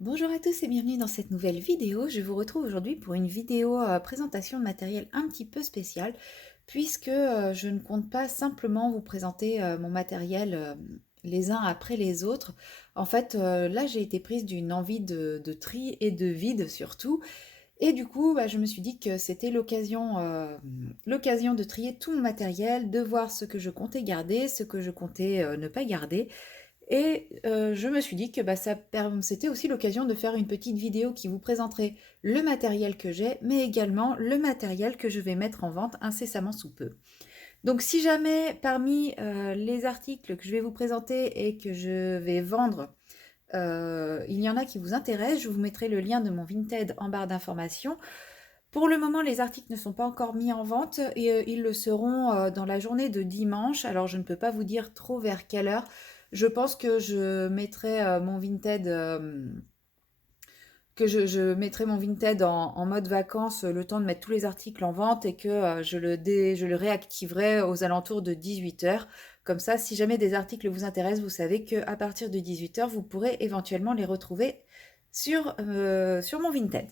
Bonjour à tous et bienvenue dans cette nouvelle vidéo. Je vous retrouve aujourd'hui pour une vidéo présentation de matériel un petit peu spécial puisque je ne compte pas simplement vous présenter mon matériel les uns après les autres. En fait, là j'ai été prise d'une envie de tri et de vide surtout. Et du coup, je me suis dit que c'était l'occasion de trier tout mon matériel, de voir ce que je comptais garder, ce que je comptais ne pas garder. Et je me suis dit que c'était aussi l'occasion de faire une petite vidéo qui vous présenterait le matériel que j'ai, mais également le matériel que je vais mettre en vente incessamment sous peu. Donc si jamais parmi les articles que je vais vous présenter et que je vais vendre, il y en a qui vous intéressent, je vous mettrai le lien de mon Vinted en barre d'informations. Pour le moment, les articles ne sont pas encore mis en vente et ils le seront dans la journée de dimanche. Alors, je ne peux pas vous dire trop vers quelle heure. Je pense que je mettrai mon Vinted, je mettrai mon Vinted en mode vacances le temps de mettre tous les articles en vente et que je le réactiverai aux alentours de 18 heures. Comme ça, si jamais des articles vous intéressent, vous savez qu'à partir de 18 heures, vous pourrez éventuellement les retrouver sur mon Vinted.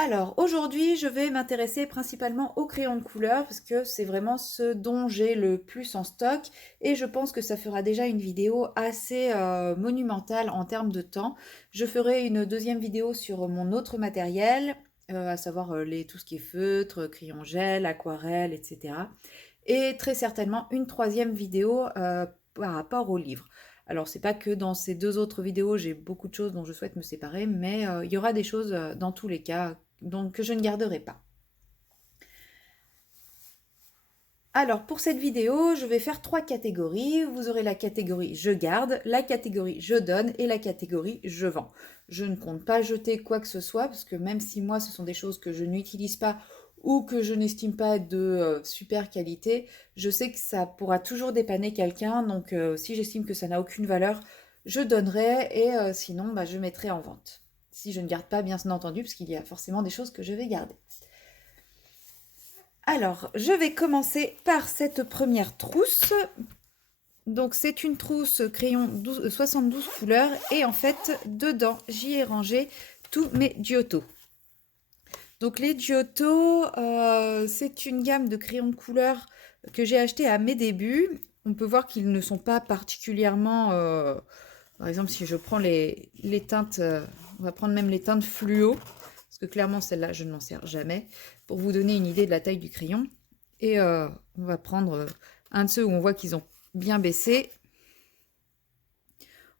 Alors, aujourd'hui, je vais m'intéresser principalement aux crayons de couleur parce que c'est vraiment ce dont j'ai le plus en stock et je pense que ça fera déjà une vidéo assez monumentale en termes de temps. Je ferai une deuxième vidéo sur mon autre matériel, à savoir tout ce qui est feutre, crayon gel, aquarelle, etc. Et très certainement une troisième vidéo par rapport au livre. Alors, c'est pas que dans ces deux autres vidéos, j'ai beaucoup de choses dont je souhaite me séparer, mais il y aura des choses dans tous les cas donc que je ne garderai pas. Alors pour cette vidéo, je vais faire trois catégories. Vous aurez la catégorie je garde, la catégorie je donne et la catégorie je vends. Je ne compte pas jeter quoi que ce soit parce que même si moi ce sont des choses que je n'utilise pas ou que je n'estime pas être de super qualité, je sais que ça pourra toujours dépanner quelqu'un. Donc si j'estime que ça n'a aucune valeur, je donnerai et sinon je mettrai en vente. Si je ne garde pas, bien entendu, parce qu'il y a forcément des choses que je vais garder. Alors, je vais commencer par cette première trousse. Donc, c'est une trousse crayon 72 couleurs et en fait, dedans, j'y ai rangé tous mes Giotto. Donc, les Giotto, c'est une gamme de crayons de couleurs que j'ai acheté à mes débuts. On peut voir qu'ils ne sont pas particulièrement... par exemple, si je prends les teintes, on va prendre même les teintes fluo, parce que clairement, celle-là, je ne m'en sers jamais, pour vous donner une idée de la taille du crayon. Et on va prendre un de ceux où on voit qu'ils ont bien baissé.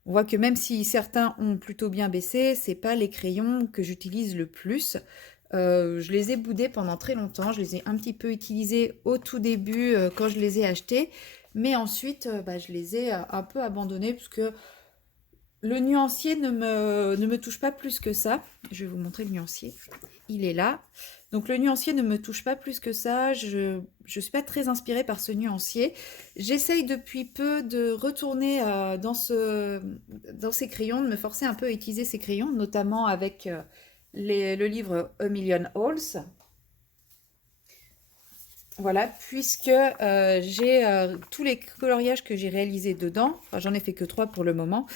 On voit que même si certains ont plutôt bien baissé, c'est pas les crayons que j'utilise le plus. Je les ai boudés pendant très longtemps. Je les ai un petit peu utilisés au tout début quand je les ai achetés. Mais ensuite, je les ai un peu abandonnés parce que le nuancier ne me touche pas plus que ça. Je vais vous montrer le nuancier. Il est là. Donc le nuancier ne me touche pas plus que ça. Je ne suis pas très inspirée par ce nuancier. J'essaye depuis peu de retourner dans ces crayons, de me forcer un peu à utiliser ces crayons, notamment avec le livre A Million Holes. Voilà, puisque j'ai tous les coloriages que j'ai réalisés dedans, enfin, j'en ai fait que 3 pour le moment,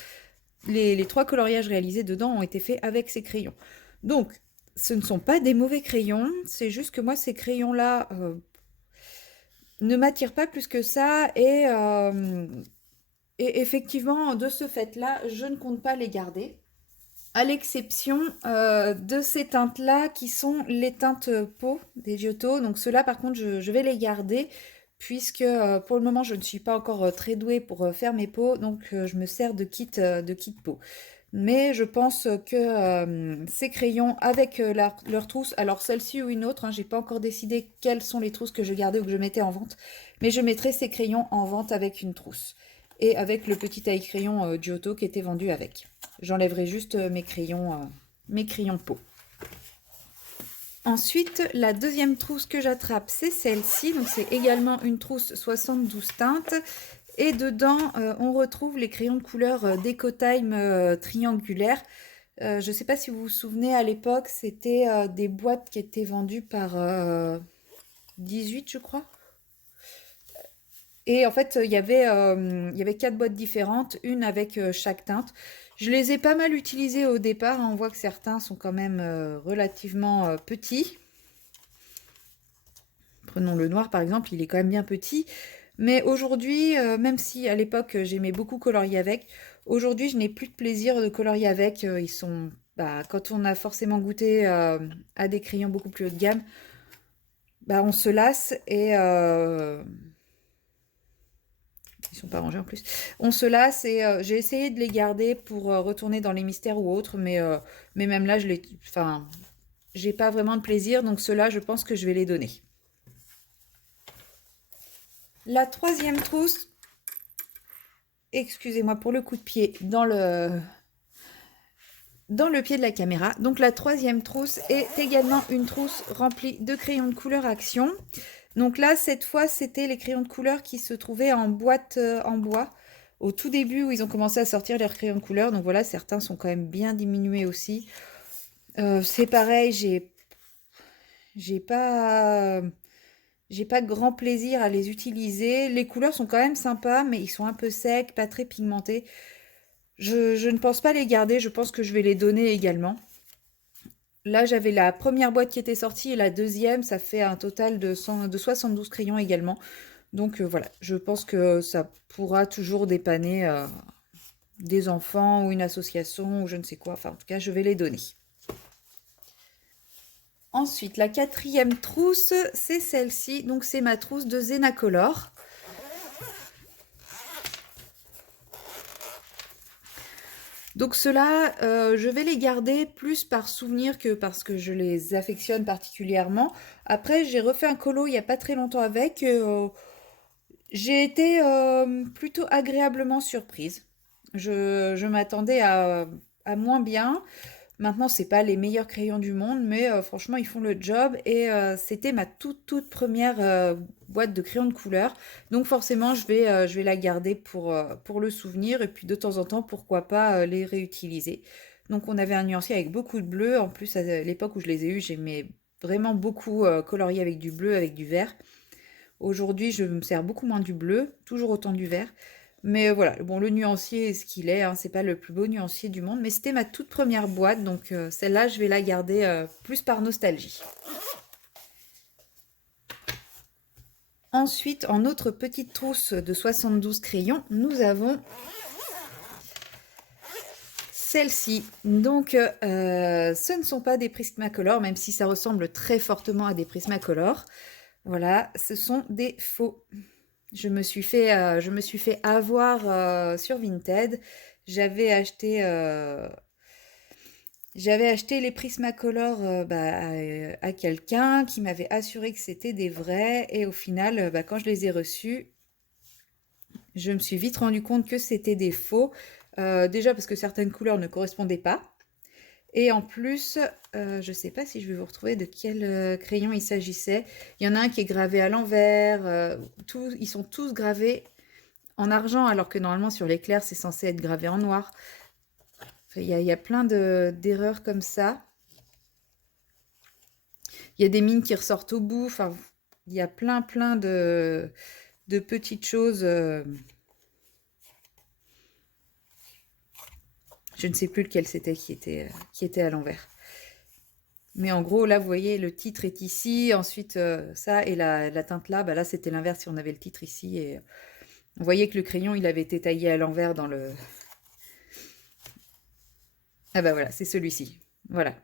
les 3 coloriages réalisés dedans ont été faits avec ces crayons. Donc, ce ne sont pas des mauvais crayons, c'est juste que moi, ces crayons-là ne m'attirent pas plus que ça et effectivement, de ce fait-là, je ne compte pas les garder. À l'exception de ces teintes-là qui sont les teintes peau des Giotto. Donc ceux-là, par contre, je vais les garder puisque pour le moment, je ne suis pas encore très douée pour faire mes peaux. Donc je me sers de kit peau. Mais je pense que ces crayons avec leur trousse, alors celle-ci ou une autre, hein, j'ai pas encore décidé quelles sont les trousses que je gardais ou que je mettais en vente, mais je mettrai ces crayons en vente avec une trousse et avec le petit taille-crayon Giotto qui était vendu avec. J'enlèverai juste mes crayons peau. Ensuite, la deuxième trousse que j'attrape, c'est celle-ci. Donc c'est également une trousse 72 teintes. Et dedans, on retrouve les crayons de couleur Decotime triangulaires. Je ne sais pas si vous vous souvenez, à l'époque, c'était des boîtes qui étaient vendues par 18, je crois. Et en fait, il y avait 4 boîtes différentes, une avec chaque teinte. Je les ai pas mal utilisés au départ, hein. On voit que certains sont quand même relativement petits. Prenons le noir par exemple, il est quand même bien petit. Mais aujourd'hui, même si à l'époque j'aimais beaucoup colorier avec, aujourd'hui je n'ai plus de plaisir de colorier avec. Ils sont, bah, quand on a forcément goûté à des crayons beaucoup plus haut de gamme, bah, on se lasse et ils sont pas rangés en plus. On se lasse et j'ai essayé de les garder pour retourner dans les mystères ou autres, mais même là, enfin, j'ai pas vraiment de plaisir, donc ceux-là, je pense que je vais les donner. La troisième trousse, excusez-moi pour le coup de pied dans le pied de la caméra. Donc la troisième trousse est également une trousse remplie de crayons de couleur action. Donc là, cette fois, c'était les crayons de couleur qui se trouvaient en boîte en bois. Au tout début où ils ont commencé à sortir leurs crayons de couleur. Donc voilà, certains sont quand même bien diminués aussi. C'est pareil, j'ai pas, j'ai pas grand plaisir à les utiliser. Les couleurs sont quand même sympas, mais ils sont un peu secs, pas très pigmentés. Je ne pense pas les garder, je pense que je vais les donner également. Là, j'avais la première boîte qui était sortie et la deuxième, ça fait un total de 72 crayons également. Donc voilà, je pense que ça pourra toujours dépanner des enfants ou une association ou je ne sais quoi. Enfin, en tout cas, je vais les donner. Ensuite, la quatrième trousse, c'est celle-ci. Donc, c'est ma trousse de Zenacolor. Donc ceux-là, je vais les garder plus par souvenir que parce que je les affectionne particulièrement. Après, j'ai refait un colo il n'y a pas très longtemps avec. J'ai été plutôt agréablement surprise. Je m'attendais à moins bien. Maintenant, c'est pas les meilleurs crayons du monde, mais franchement, ils font le job. Et c'était ma toute première boîte de crayons de couleur. Donc forcément, je vais la garder pour le souvenir. Et puis de temps en temps, pourquoi pas les réutiliser. Donc on avait un nuancier avec beaucoup de bleu. En plus, à l'époque où je les ai eus, j'aimais vraiment beaucoup colorier avec du bleu, avec du vert. Aujourd'hui, je me sers beaucoup moins du bleu, toujours autant du vert. Mais voilà, bon, le nuancier est ce qu'il est, hein, c'est pas le plus beau nuancier du monde, mais c'était ma toute première boîte, donc celle-là, je vais la garder plus par nostalgie. Ensuite, en autre petite trousse de 72 crayons, nous avons celle-ci. Donc, ce ne sont pas des Prismacolor, même si ça ressemble très fortement à des Prismacolor. Voilà, ce sont des faux. Je me suis fait avoir sur Vinted. J'avais acheté, les Prismacolor à quelqu'un qui m'avait assuré que c'était des vrais. Et au final, quand je les ai reçus, je me suis vite rendu compte que c'était des faux. Déjà parce que certaines couleurs ne correspondaient pas. Et en plus, je ne sais pas si je vais vous retrouver de quel crayon il s'agissait. Il y en a un qui est gravé à l'envers. Ils sont tous gravés en argent, alors que normalement sur l'éclair, c'est censé être gravé en noir. Enfin, il y a plein d'erreurs comme ça. Il y a des mines qui ressortent au bout. Enfin, il y a plein de petites choses. Je ne sais plus lequel c'était qui était à l'envers. Mais en gros, là, vous voyez, le titre est ici, ensuite ça, et la teinte là, bah là, c'était l'inverse si on avait le titre ici. Et on voyait que le crayon, il avait été taillé à l'envers dans le... Ah bah voilà, c'est celui-ci. Voilà.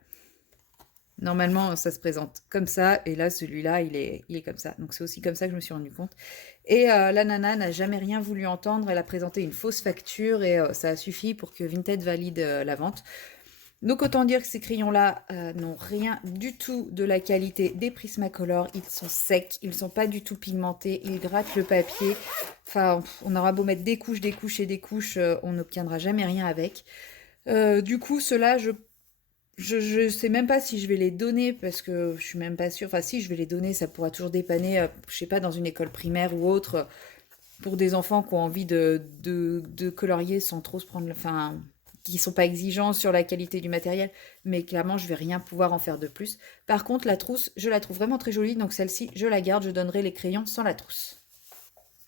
Normalement, ça se présente comme ça, et là, celui-là, il est comme ça. Donc c'est aussi comme ça que je me suis rendu compte. Et la nana n'a jamais rien voulu entendre, elle a présenté une fausse facture, et ça a suffi pour que Vinted valide la vente. Donc autant dire que ces crayons-là n'ont rien du tout de la qualité des Prismacolor. Ils sont secs, ils ne sont pas du tout pigmentés, ils grattent le papier. Enfin, on aura beau mettre des couches et des couches, on n'obtiendra jamais rien avec. Du coup, ceux-là, je sais même pas si je vais les donner parce que je suis même pas sûre. Enfin, si je vais les donner, ça pourra toujours dépanner, je sais pas, dans une école primaire ou autre, pour des enfants qui ont envie de colorier sans trop se prendre... Enfin, qui sont pas exigeants sur la qualité du matériel, mais clairement, je vais rien pouvoir en faire de plus. Par contre, la trousse, je la trouve vraiment très jolie, donc celle-ci, je la garde, je donnerai les crayons sans la trousse.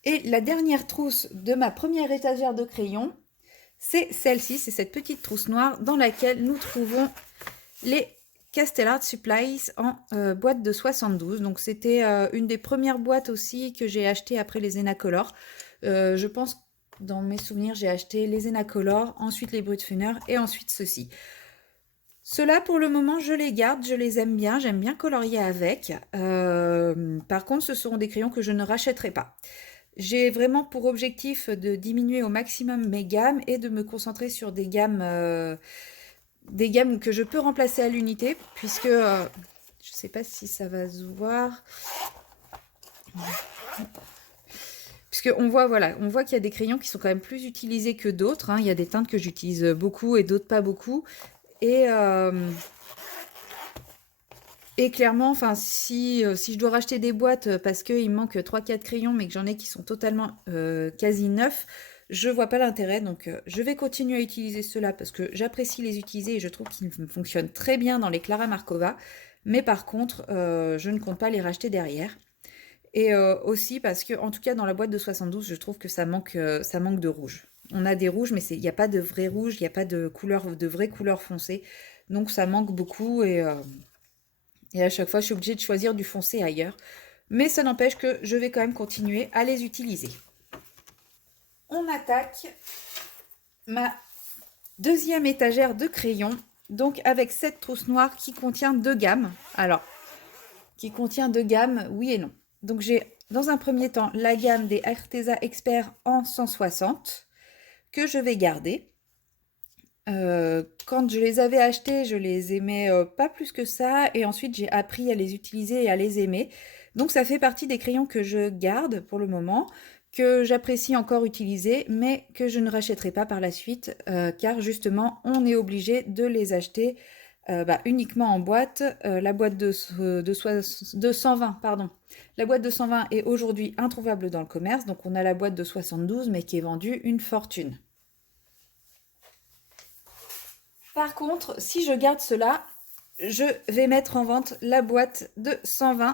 Et la dernière trousse de ma première étagère de crayons, c'est celle-ci, c'est cette petite trousse noire dans laquelle nous trouvons les Castell Art Supplies en boîte de 72. Donc c'était une des premières boîtes aussi que j'ai acheté après les Enacolor. Je pense, dans mes souvenirs, j'ai acheté les Enacolor, ensuite les Brutfuner et ensuite ceux-ci. Ceux-là, pour le moment, je les garde, je les aime bien, j'aime bien colorier avec. Par contre, ce seront des crayons que je ne rachèterai pas. J'ai vraiment pour objectif de diminuer au maximum mes gammes et de me concentrer sur des gammes que je peux remplacer à l'unité, puisque je ne sais pas si ça va se voir. Puisqu'on voit, voilà, on voit qu'il y a des crayons qui sont quand même plus utilisés que d'autres. Hein. Il y a des teintes que j'utilise beaucoup et d'autres pas beaucoup. Et clairement, enfin, si je dois racheter des boîtes parce qu'il me manque 3-4 crayons, mais que j'en ai qui sont totalement quasi neufs, je vois pas l'intérêt. Donc, je vais continuer à utiliser ceux-là parce que j'apprécie les utiliser et je trouve qu'ils fonctionnent très bien dans les Clara Markova. Mais par contre, je ne compte pas les racheter derrière. Et aussi parce que, en tout cas, dans la boîte de 72, je trouve que ça manque de rouge. On a des rouges, mais il n'y a pas de vrai rouge, il n'y a pas de vraie couleur foncée. Donc ça manque beaucoup et à chaque fois, je suis obligée de choisir du foncé ailleurs. Mais ça n'empêche que je vais quand même continuer à les utiliser. On attaque ma deuxième étagère de crayons. Donc avec cette trousse noire qui contient 2 gammes. Alors, qui contient 2 gammes, oui et non. Donc j'ai dans un premier temps la gamme des Arteza Expert en 160 que je vais garder. Quand je les avais achetés, je les aimais pas plus que ça et ensuite j'ai appris à les utiliser et à les aimer. Donc ça fait partie des crayons que je garde pour le moment, que j'apprécie encore utiliser, mais que je ne rachèterai pas par la suite, car justement on est obligé de les acheter uniquement en boîte. La boîte de 120, pardon. La boîte de 120 est aujourd'hui introuvable dans le commerce, donc on a la boîte de 72 mais qui est vendue une fortune. Par contre, si je garde cela, je vais mettre en vente la boîte de 120.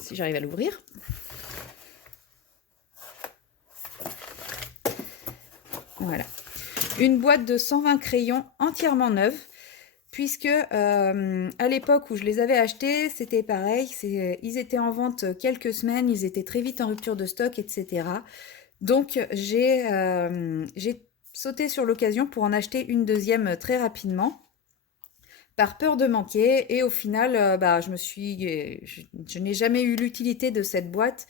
Si j'arrive à l'ouvrir. Voilà. Une boîte de 120 crayons entièrement neuve. Puisque à l'époque où je les avais achetés, c'était pareil. Ils étaient en vente quelques semaines, ils étaient très vite en rupture de stock, etc. Donc j'ai sauté sur l'occasion pour en acheter une deuxième très rapidement, par peur de manquer. Et au final, je n'ai jamais eu l'utilité de cette boîte.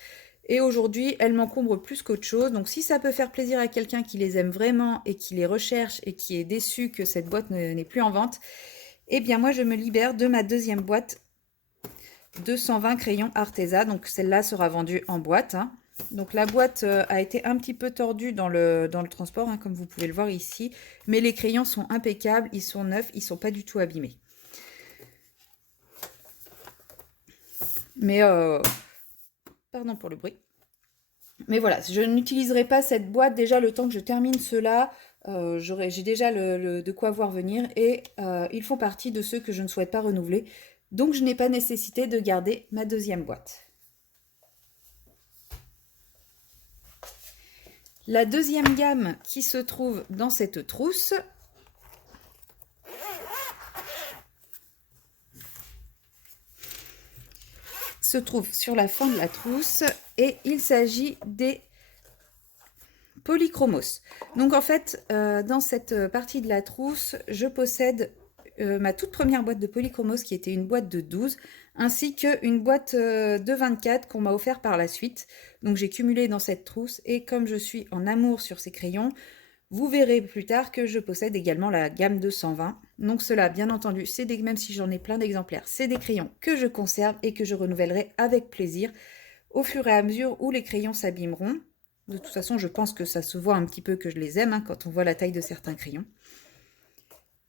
Et aujourd'hui, elle m'encombre plus qu'autre chose. Donc si ça peut faire plaisir à quelqu'un qui les aime vraiment et qui les recherche et qui est déçu que cette boîte n'est plus en vente, eh bien moi je me libère de ma deuxième boîte de 120 crayons Arteza. Donc celle-là sera vendue en boîte. Hein. Donc la boîte a été un petit peu tordue dans le transport, hein, comme vous pouvez le voir ici. Mais les crayons sont impeccables, ils sont neufs, ils ne sont pas du tout abîmés. Mais, pardon pour le bruit. Mais voilà, je n'utiliserai pas cette boîte déjà le temps que je termine cela. J'ai déjà de quoi voir venir et ils font partie de ceux que je ne souhaite pas renouveler. Donc je n'ai pas nécessité de garder ma deuxième boîte. La deuxième gamme qui se trouve dans cette trousse se trouve sur la fin de la trousse et il s'agit des Polychromos. Donc en fait, dans cette partie de la trousse, je possède ma toute première boîte de Polychromos qui était une boîte de 12, ainsi qu'une boîte de 24 qu'on m'a offert par la suite. Donc j'ai cumulé dans cette trousse et comme je suis en amour sur ces crayons, vous verrez plus tard que je possède également la gamme de 120. Donc cela, bien entendu, même si j'en ai plein d'exemplaires, c'est des crayons que je conserve et que je renouvellerai avec plaisir au fur et à mesure où les crayons s'abîmeront. De toute façon, je pense que ça se voit un petit peu que je les aime hein, quand on voit la taille de certains crayons.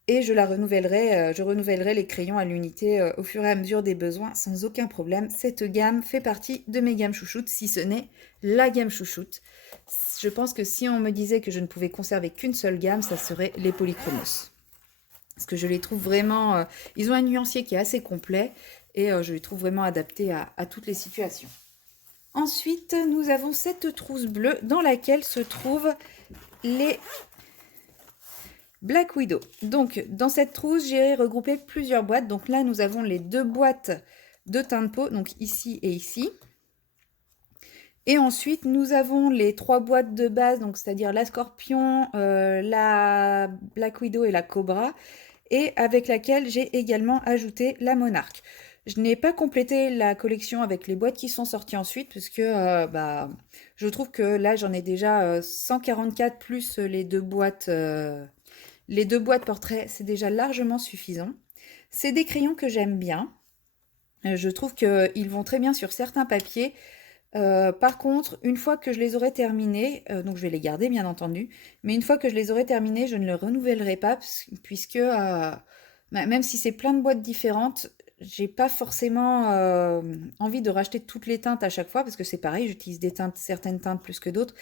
Et je renouvellerai les crayons à l'unité au fur et à mesure des besoins sans aucun problème. Cette gamme fait partie de mes gammes chouchoutes, si ce n'est la gamme chouchoute. Je pense que si on me disait que je ne pouvais conserver qu'une seule gamme, ça serait les Polychromos. Parce que je les trouve vraiment... ils ont un nuancier qui est assez complet et je les trouve vraiment adaptés à toutes les situations. Ensuite, nous avons cette trousse bleue dans laquelle se trouvent les Black Widow. Donc, dans cette trousse, j'ai regroupé plusieurs boîtes. Donc là, nous avons les 2 boîtes de teint de peau, donc ici et ici. Et ensuite, nous avons les 3 boîtes de base, donc c'est-à-dire la Scorpion, la Black Widow et la Cobra, et avec laquelle j'ai également ajouté la Monarque. Je n'ai pas complété la collection avec les boîtes qui sont sorties ensuite, parce que je trouve que là, j'en ai déjà 144 plus les deux boîtes portraits, c'est déjà largement suffisant. C'est des crayons que j'aime bien. Je trouve qu'ils vont très bien sur certains papiers. Par contre, une fois que je les aurai terminés, donc je vais les garder bien entendu, mais une fois que je les aurai terminés, je ne les renouvellerai pas puisque même si c'est plein de boîtes différentes, j'ai pas forcément envie de racheter toutes les teintes à chaque fois parce que c'est pareil, j'utilise des teintes, certaines teintes plus que d'autres.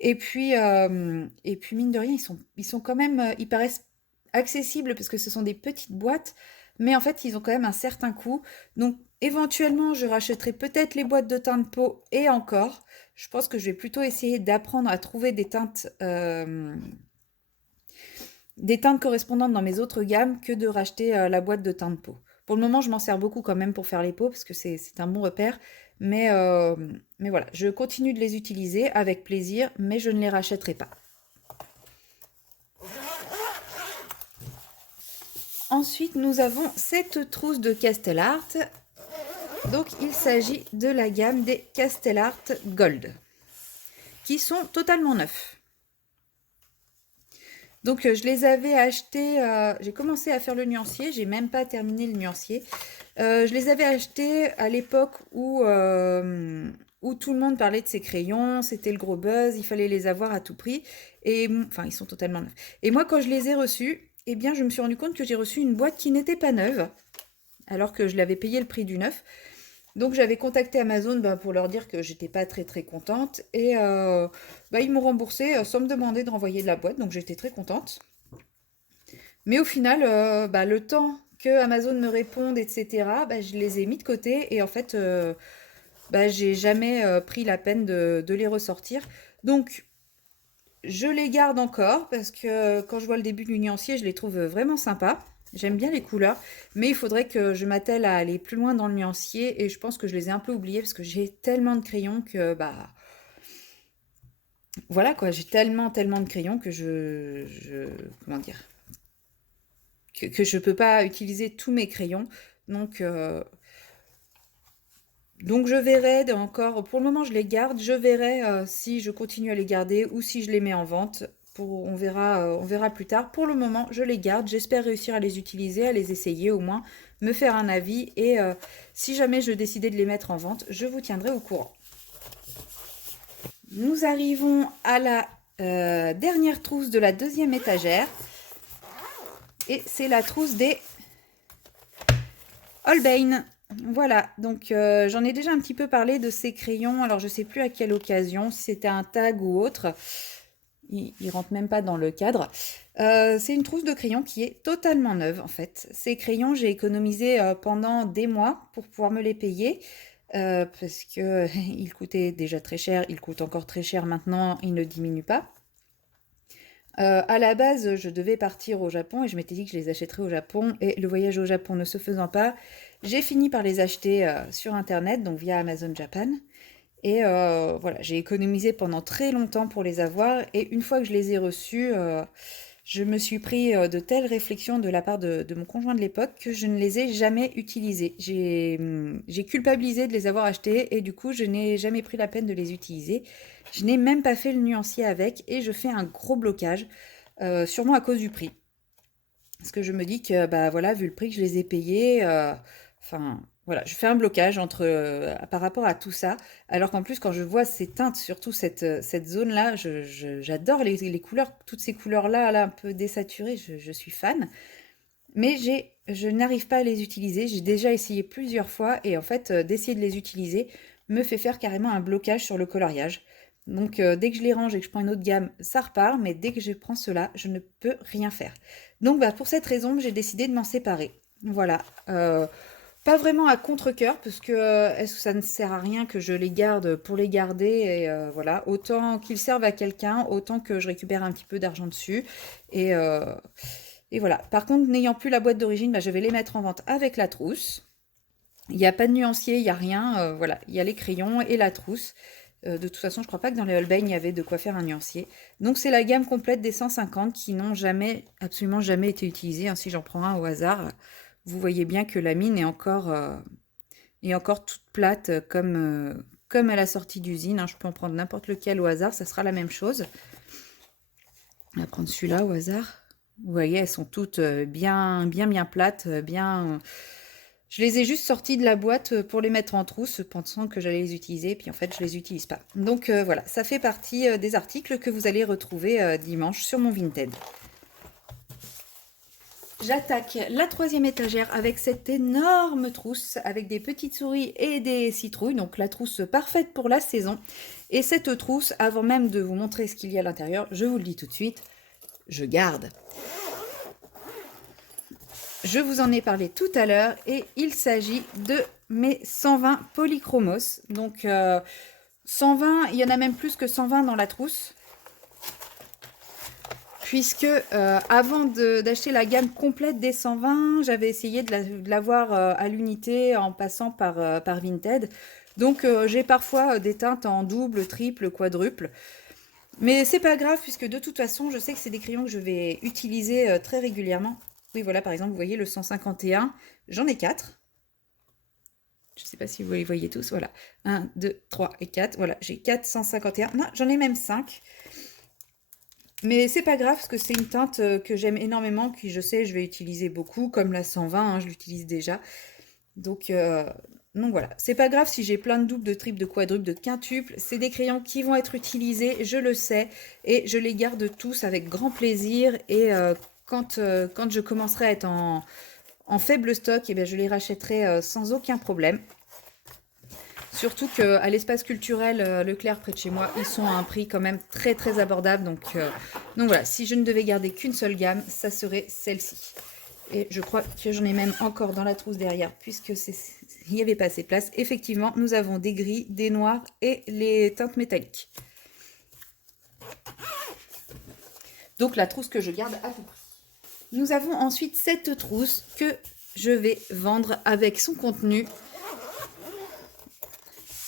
Et puis mine de rien, ils sont quand même, ils paraissent accessibles parce que ce sont des petites boîtes, mais en fait, ils ont quand même un certain coût. Donc, éventuellement, je rachèterai peut-être les boîtes de teint de peau et encore. Je pense que je vais plutôt essayer d'apprendre à trouver des teintes correspondantes dans mes autres gammes que de racheter la boîte de teint de peau. Pour le moment, je m'en sers beaucoup quand même pour faire les peaux parce que c'est un bon repère. Mais voilà, je continue de les utiliser avec plaisir, mais je ne les rachèterai pas. Ensuite, nous avons cette trousse de Castellart. Donc, il s'agit de la gamme des Castellart Gold, qui sont totalement neufs. Donc, je les avais achetés, j'ai commencé à faire le nuancier, j'ai même pas terminé le nuancier. Je les avais achetés à l'époque où tout le monde parlait de ces crayons, c'était le gros buzz, il fallait les avoir à tout prix. Et enfin, ils sont totalement neufs. Et moi, quand je les ai reçus, eh bien, je me suis rendu compte que j'ai reçu une boîte qui n'était pas neuve, alors que je l'avais payé le prix du neuf. Donc j'avais contacté Amazon pour leur dire que j'étais pas très très contente et ils m'ont remboursé sans me demander de renvoyer de la boîte, donc j'étais très contente. Mais au final, le temps que Amazon me réponde, etc., je les ai mis de côté et en fait, j'ai jamais pris la peine de les ressortir. Donc je les garde encore parce que quand je vois le début du nuancier, je les trouve vraiment sympas. J'aime bien les couleurs, mais il faudrait que je m'attelle à aller plus loin dans le nuancier et je pense que je les ai un peu oubliés parce que j'ai tellement de crayons que voilà quoi, j'ai tellement de crayons que comment dire que je peux pas utiliser tous mes crayons. Donc donc je verrai encore, pour le moment je les garde, je verrai si je continue à les garder ou si je les mets en vente. On verra plus tard. Pour le moment, je les garde. J'espère réussir à les utiliser, à les essayer au moins, me faire un avis. Et si jamais je décidais de les mettre en vente, je vous tiendrai au courant. Nous arrivons à la dernière trousse de la deuxième étagère. Et c'est la trousse des Holbein. Voilà, donc j'en ai déjà un petit peu parlé de ces crayons. Alors je sais plus à quelle occasion, si c'était un tag ou autre. Il rentre même pas dans le cadre. C'est une trousse de crayons qui est totalement neuve en fait. Ces crayons, j'ai économisé pendant des mois pour pouvoir me les payer. Parce que ils coûtaient déjà très cher, ils coûtent encore très cher maintenant, ils ne diminuent pas. À la base, je devais partir au Japon et je m'étais dit que je les achèterais au Japon. Et le voyage au Japon ne se faisant pas, j'ai fini par les acheter sur Internet, donc via Amazon Japan. Et voilà, j'ai économisé pendant très longtemps pour les avoir. Et une fois que je les ai reçus, je me suis pris de telles réflexions de la part de mon conjoint de l'époque que je ne les ai jamais utilisés. J'ai culpabilisé de les avoir achetés et du coup, je n'ai jamais pris la peine de les utiliser. Je n'ai même pas fait le nuancier avec et je fais un gros blocage, sûrement à cause du prix. Parce que je me dis que, voilà, vu le prix que je les ai payés, enfin, voilà, je fais un blocage par rapport à tout ça. Alors qu'en plus, quand je vois ces teintes, surtout cette zone-là, j'adore les couleurs, toutes ces couleurs-là, là, un peu désaturées, je suis fan. Mais je n'arrive pas à les utiliser. J'ai déjà essayé plusieurs fois et en fait, d'essayer de les utiliser me fait faire carrément un blocage sur le coloriage. Donc, dès que je les range et que je prends une autre gamme, ça repart, mais dès que je prends cela, je ne peux rien faire. Donc, pour cette raison, j'ai décidé de m'en séparer. Voilà. Pas vraiment à contre-cœur, parce que est-ce que ça ne sert à rien que je les garde pour les garder, et voilà, autant qu'ils servent à quelqu'un, autant que je récupère un petit peu d'argent dessus, et, euh, et voilà. Par contre, n'ayant plus la boîte d'origine, bah, je vais les mettre en vente avec la trousse. Il n'y a pas de nuancier, il n'y a rien, voilà, il y a les crayons et la trousse. De toute façon, je crois pas que dans les Holbein, il y avait de quoi faire un nuancier. Donc c'est la gamme complète des 150 qui n'ont jamais, absolument jamais été utilisées, hein. Si j'en prends un au hasard, vous voyez bien que la mine est encore toute plate, comme à la sortie d'usine, hein. Je peux en prendre n'importe lequel au hasard, ça sera la même chose. On va prendre celui-là au hasard. Vous voyez, elles sont toutes bien plates, bien... Je les ai juste sorties de la boîte pour les mettre en trousse, pensant que j'allais les utiliser, puis en fait, je les utilise pas. Donc voilà, ça fait partie des articles que vous allez retrouver dimanche sur mon Vinted. J'attaque la 3e étagère avec cette énorme trousse avec des petites souris et des citrouilles, donc la trousse parfaite pour la saison. Et cette trousse, avant même de vous montrer ce qu'il y a à l'intérieur, je vous le dis tout de suite, je garde. Je vous en ai parlé tout à l'heure et il s'agit de mes 120 polychromos. Donc 120, il y en a même plus que 120 dans la trousse. Puisque avant d'acheter la gamme complète des 120, j'avais essayé de l'avoir à l'unité en passant par Vinted. Donc j'ai parfois des teintes en double, triple, quadruple. Mais c'est pas grave puisque de toute façon, je sais que c'est des crayons que je vais utiliser très régulièrement. Oui, voilà, par exemple, vous voyez le 151, j'en ai 4. Je ne sais pas si vous les voyez tous, voilà. 1, 2, 3 et 4, voilà, j'ai 4 151. Non, j'en ai même 5. Mais c'est pas grave parce que c'est une teinte que j'aime énormément, que je sais je vais utiliser beaucoup, comme la 120, hein, je l'utilise déjà. Donc voilà, c'est pas grave si j'ai plein de doubles, de triples, de quadruples, de quintuples. C'est des crayons qui vont être utilisés, je le sais, et je les garde tous avec grand plaisir. Et quand je commencerai à être en faible stock, eh bien, je les rachèterai sans aucun problème. Surtout qu'à l'espace culturel Leclerc près de chez moi, ils sont à un prix quand même très très abordable. Donc voilà, si je ne devais garder qu'une seule gamme, ça serait celle-ci. Et je crois que j'en ai même encore dans la trousse derrière, puisque il n'y avait pas assez de place. Effectivement, nous avons des gris, des noirs et les teintes métalliques. Donc la trousse que je garde à tout prix. Nous avons ensuite cette trousse que je vais vendre avec son contenu.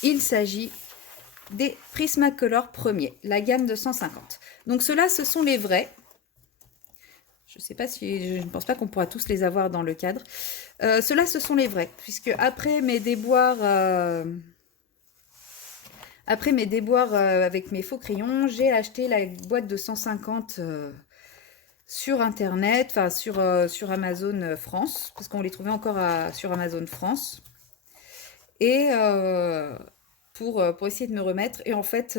Il s'agit des Prismacolor premiers, la gamme de 150. Donc ceux-là, ce sont les vrais. Je ne sais pas si, je ne pense pas qu'on pourra tous les avoir dans le cadre. Ceux-là, ce sont les vrais, puisque après mes déboires, avec mes faux crayons, j'ai acheté la boîte de 150 sur Internet, enfin sur Amazon France, parce qu'on les trouvait encore sur Amazon France. Et pour essayer de me remettre. Et en fait,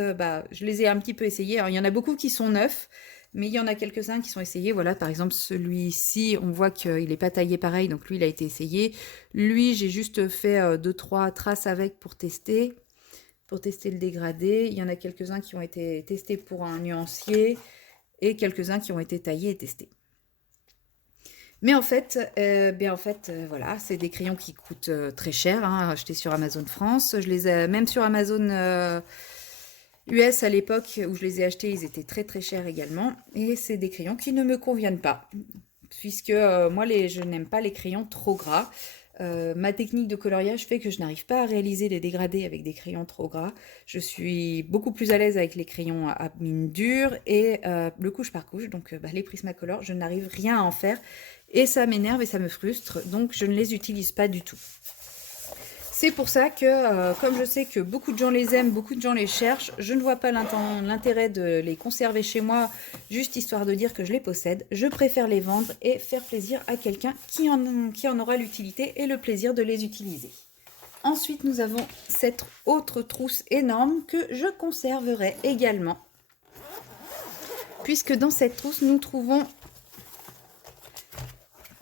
je les ai un petit peu essayés. Alors, il y en a beaucoup qui sont neufs, mais il y en a quelques-uns qui sont essayés. Voilà, par exemple, celui-ci, on voit qu'il n'est pas taillé pareil, donc lui, il a été essayé. Lui, j'ai juste fait 2-3 traces avec pour tester le dégradé. Il y en a quelques-uns qui ont été testés pour un nuancier et quelques-uns qui ont été taillés et testés. Mais en fait, voilà, c'est des crayons qui coûtent très cher, hein, achetés sur Amazon France. Je les ai même sur Amazon US à l'époque où je les ai achetés, ils étaient très très chers également. Et c'est des crayons qui ne me conviennent pas, puisque moi, je n'aime pas les crayons trop gras. Ma technique de coloriage fait que je n'arrive pas à réaliser des dégradés avec des crayons trop gras. Je suis beaucoup plus à l'aise avec les crayons à mine dure et le couche par couche. Donc les Prismacolor, je n'arrive rien à en faire. Et ça m'énerve et ça me frustre, donc je ne les utilise pas du tout. C'est pour ça que, comme je sais que beaucoup de gens les aiment, beaucoup de gens les cherchent, je ne vois pas l'intérêt de les conserver chez moi, juste histoire de dire que je les possède. Je préfère les vendre et faire plaisir à quelqu'un qui en aura l'utilité et le plaisir de les utiliser. Ensuite, nous avons cette autre trousse énorme que je conserverai également, puisque dans cette trousse, nous trouvons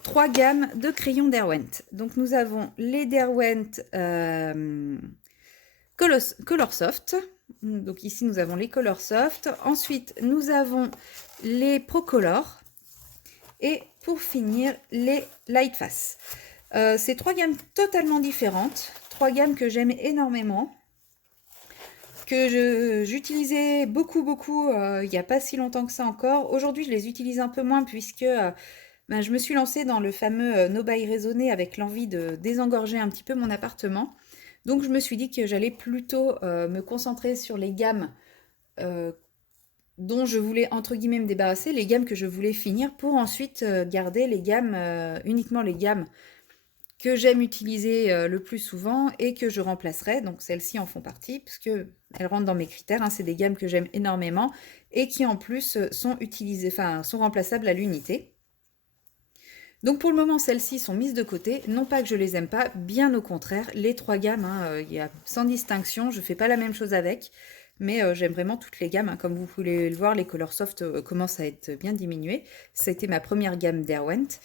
3 gammes de crayons Derwent. Donc nous avons les Derwent Color Soft. Donc ici nous avons les Color Soft. Ensuite nous avons les Procolor. Et pour finir les Lightface. C'est 3 gammes totalement différentes, 3 gammes que j'aime énormément, que j'utilisais beaucoup, il n'y a pas si longtemps que ça encore. Aujourd'hui, je les utilise un peu moins puisque, ben, je me suis lancée dans le fameux, no buy raisonné avec l'envie de désengorger un petit peu mon appartement. Donc je me suis dit que j'allais plutôt, me concentrer sur les gammes, heu, dont je voulais entre guillemets «me débarrasser», les gammes que je voulais finir pour ensuite, garder les gammes, uniquement les gammes que j'aime utiliser le plus souvent et que je remplacerai. Donc celles-ci en font partie puisque elles rentrent dans mes critères, hein. C'est des gammes que j'aime énormément et qui en plus sont utilisées, enfin sont remplaçables à l'unité. Donc pour le moment, celles-ci sont mises de côté. Non pas que je les aime pas, bien au contraire. Les 3 gammes, hein, il y a sans distinction. Je fais pas la même chose avec, mais j'aime vraiment toutes les gammes, hein. Comme vous pouvez le voir, les Color Soft commencent à être bien diminuées. Ça a été ma première gamme Derwent.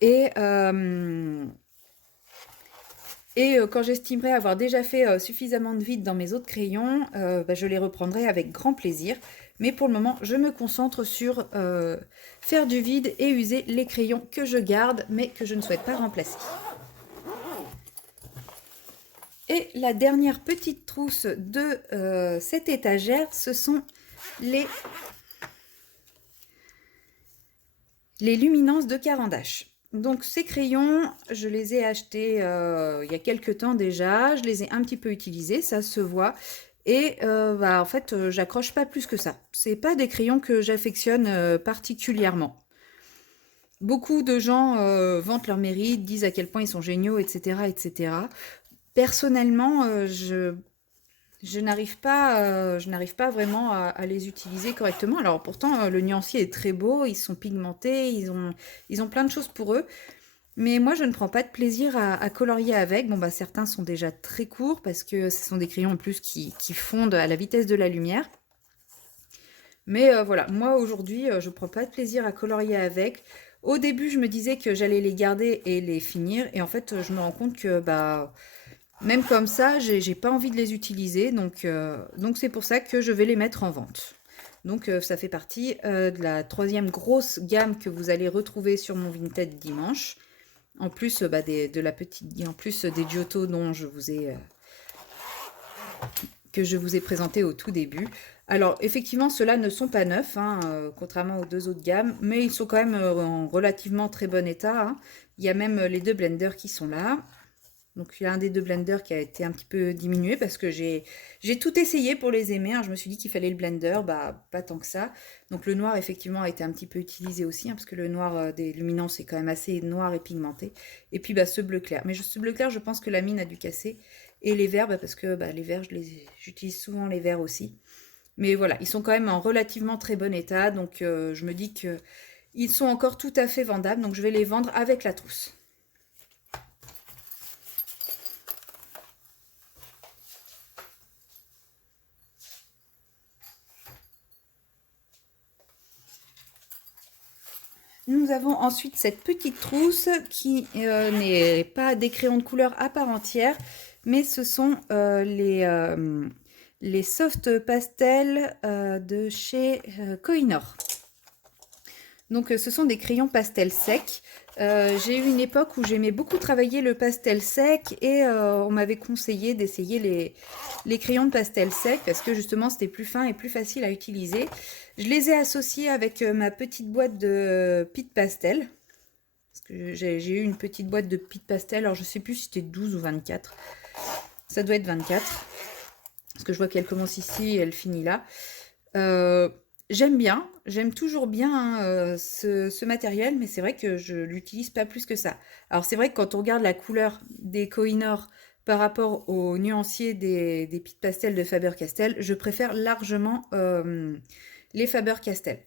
Et, quand j'estimerai avoir déjà fait suffisamment de vide dans mes autres crayons, bah, je les reprendrai avec grand plaisir. Mais pour le moment, je me concentre sur faire du vide et user les crayons que je garde, mais que je ne souhaite pas remplacer. Et la dernière petite trousse de cette étagère, ce sont les luminances de Caran d'Ache. Donc ces crayons, je les ai achetés il y a quelques temps déjà, je les ai un petit peu utilisés, ça se voit. Et bah, en fait, j'accroche pas plus que ça. C'est pas des crayons que j'affectionne particulièrement. Beaucoup de gens vantent leur mérite, disent à quel point ils sont géniaux, etc. etc. Personnellement, je n'arrive pas vraiment à les utiliser correctement. Alors pourtant, le nuancier est très beau, ils sont pigmentés, ils ont plein de choses pour eux. Mais moi, je ne prends pas de plaisir à colorier avec. Bon, bah, certains sont déjà très courts parce que ce sont des crayons en plus qui fondent à la vitesse de la lumière. Mais voilà, moi aujourd'hui, je ne prends pas de plaisir à colorier avec. Au début, je me disais que j'allais les garder et les finir. Et en fait, je me rends compte que bah, même comme ça, j'ai pas envie de les utiliser. Donc c'est pour ça que je vais les mettre en vente. Donc ça fait partie de la 3e grosse gamme que vous allez retrouver sur mon Vinted dimanche. En plus, bah, en plus des Giotto dont que je vous ai présenté au tout début. Alors, effectivement, ceux-là ne sont pas neufs, hein, contrairement aux 2 autres gammes, mais ils sont quand même en relativement très bon état, hein. Il y a même les 2 blenders qui sont là. Donc, il y a un des 2 blenders qui a été un petit peu diminué parce que j'ai tout essayé pour les aimer, hein. Je me suis dit qu'il fallait le blender, bah, pas tant que ça. Donc, le noir, effectivement, a été un petit peu utilisé aussi, hein, parce que le noir des luminances est quand même assez noir et pigmenté. Et puis, bah, ce bleu clair. Mais ce bleu clair, je pense que la mine a dû casser. Et les verts, bah, parce que bah, les verts, j'utilise souvent les verts aussi. Mais voilà, ils sont quand même en relativement très bon état. Donc, je me dis que ils sont encore tout à fait vendables. Donc, je vais les vendre avec la trousse. Nous avons ensuite cette petite trousse qui n'est pas des crayons de couleur à part entière, mais ce sont les soft pastels de chez Kohinoor. Donc ce sont des crayons pastel secs. J'ai eu une époque où j'aimais beaucoup travailler le pastel sec et on m'avait conseillé d'essayer les crayons de pastel sec parce que justement c'était plus fin et plus facile à utiliser. Je les ai associés avec ma petite boîte de Pitt Pastel. Parce que j'ai eu une petite boîte de Pitt Pastel, alors je sais plus si c'était 12 ou 24. Ça doit être 24. Parce que je vois qu'elle commence ici et elle finit là. J'aime bien, j'aime toujours bien hein, ce matériel, mais c'est vrai que je l'utilise pas plus que ça. Alors c'est vrai que quand on regarde la couleur des Kohinoor par rapport au nuancier des Pitt Pastel de Faber-Castell, je préfère largement les Faber-Castell.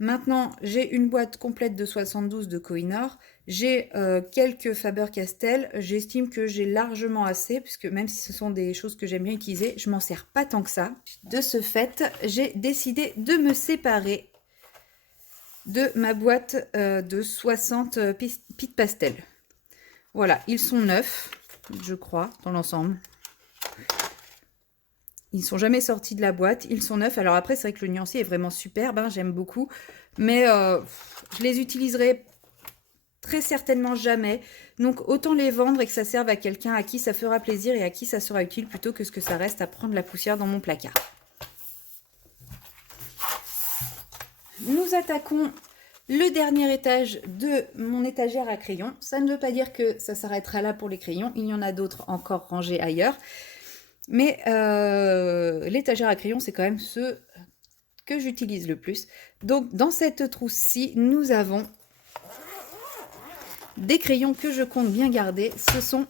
Maintenant, j'ai une boîte complète de 72 de Kohinoor. J'ai quelques Faber-Castell. J'estime que j'ai largement assez, puisque même si ce sont des choses que j'aime bien utiliser, je m'en sers pas tant que ça. De ce fait, j'ai décidé de me séparer de ma boîte de 60 Pitt Pastel. Voilà, ils sont neufs, je crois, dans l'ensemble. Ils ne sont jamais sortis de la boîte, ils sont neufs. Alors après, c'est vrai que le nuancier est vraiment superbe, hein, j'aime beaucoup. Mais je les utiliserai très certainement jamais. Donc autant les vendre et que ça serve à quelqu'un à qui ça fera plaisir et à qui ça sera utile plutôt que ce que ça reste à prendre la poussière dans mon placard. Nous attaquons le dernier étage de mon étagère à crayons. Ça ne veut pas dire que ça s'arrêtera là pour les crayons. Il y en a d'autres encore rangés ailleurs. Mais l'étagère à crayons, c'est quand même ce que j'utilise le plus. Donc dans cette trousse-ci, nous avons des crayons que je compte bien garder. Ce sont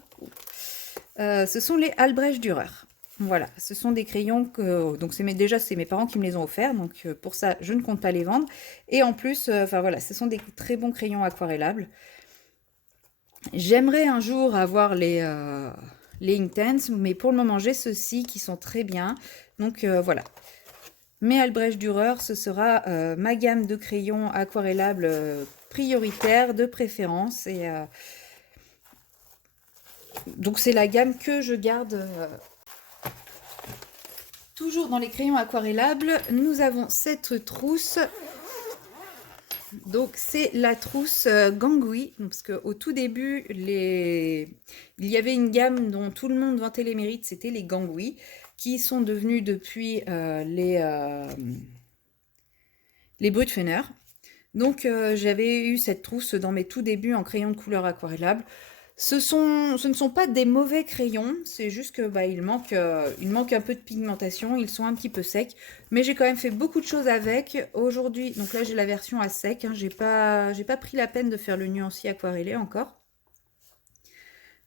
les Albrecht Dürer. Voilà, ce sont des crayons que donc c'est mes parents qui me les ont offerts, donc pour ça je ne compte pas les vendre. Et en plus, enfin voilà, ce sont des très bons crayons aquarellables. J'aimerais un jour avoir les Inktense, mais pour le moment j'ai ceux-ci qui sont très bien. Donc voilà. Mes Albrecht Dürer, ce sera ma gamme de crayons aquarellables prioritaire de préférence. Et donc c'est la gamme que je garde. Toujours dans les crayons aquarellables, nous avons cette trousse. Donc c'est la trousse Gangui, parce qu'au tout début, il y avait une gamme dont tout le monde vantait les mérites, c'était les Gangui, qui sont devenus depuis les Brutfener. Donc j'avais eu cette trousse dans mes tout débuts en crayon de couleur aquarellable. Ce ne sont pas des mauvais crayons, c'est juste que il manque un peu de pigmentation, ils sont un petit peu secs, mais j'ai quand même fait beaucoup de choses avec. Aujourd'hui, donc là j'ai la version à sec, hein, j'ai pas pris la peine de faire le nuancier aquarellé encore.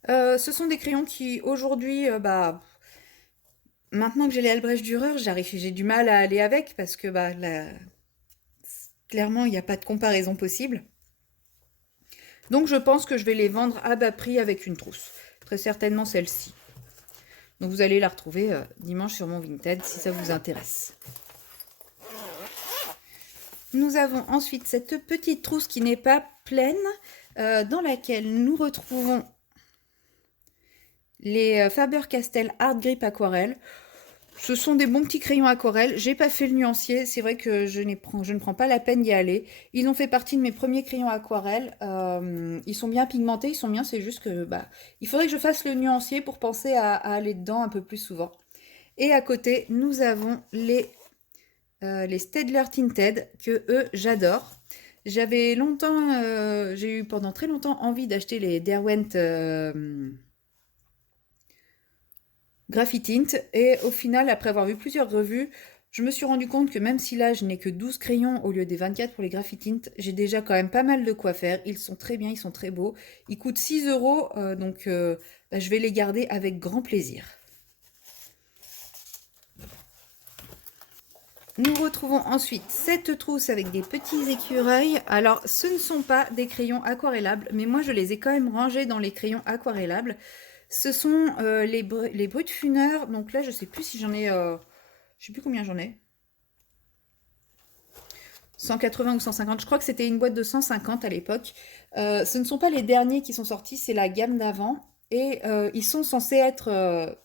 Ce sont des crayons qui aujourd'hui, maintenant que j'ai les Albrecht Dürer, j'ai du mal à aller avec parce que clairement il n'y a pas de comparaison possible. Donc je pense que je vais les vendre à bas prix avec une trousse. Très certainement celle-ci. Donc vous allez la retrouver dimanche sur mon Vinted si ça vous intéresse. Nous avons ensuite cette petite trousse qui n'est pas pleine, dans laquelle nous retrouvons les Faber-Castell Art Grip Aquarelle. Ce sont des bons petits crayons aquarelle. J'ai pas fait le nuancier. C'est vrai que je ne prends pas la peine d'y aller. Ils ont fait partie de mes premiers crayons aquarelle. Ils sont bien pigmentés, ils sont bien. C'est juste que il faudrait que je fasse le nuancier pour penser à aller dedans un peu plus souvent. Et à côté, nous avons les Staedtler Tinted que eux j'adore. J'ai eu pendant très longtemps envie d'acheter les Derwent Graphitint, et au final, après avoir vu plusieurs revues, je me suis rendu compte que même si là je n'ai que 12 crayons au lieu des 24 pour les Graphitint, j'ai déjà quand même pas mal de quoi faire. Ils sont très bien, ils sont très beaux. Ils coûtent 6 €, donc je vais les garder avec grand plaisir. Nous retrouvons ensuite cette trousse avec des petits écureuils. Alors, ce ne sont pas des crayons aquarellables, mais moi je les ai quand même rangés dans les crayons aquarellables. Ce sont les Brutfener. Donc là, je sais plus si j'en ai... je sais plus combien j'en ai. 180 ou 150. Je crois que c'était une boîte de 150 à l'époque. Ce ne sont pas les derniers qui sont sortis, c'est la gamme d'avant. Et ils sont censés être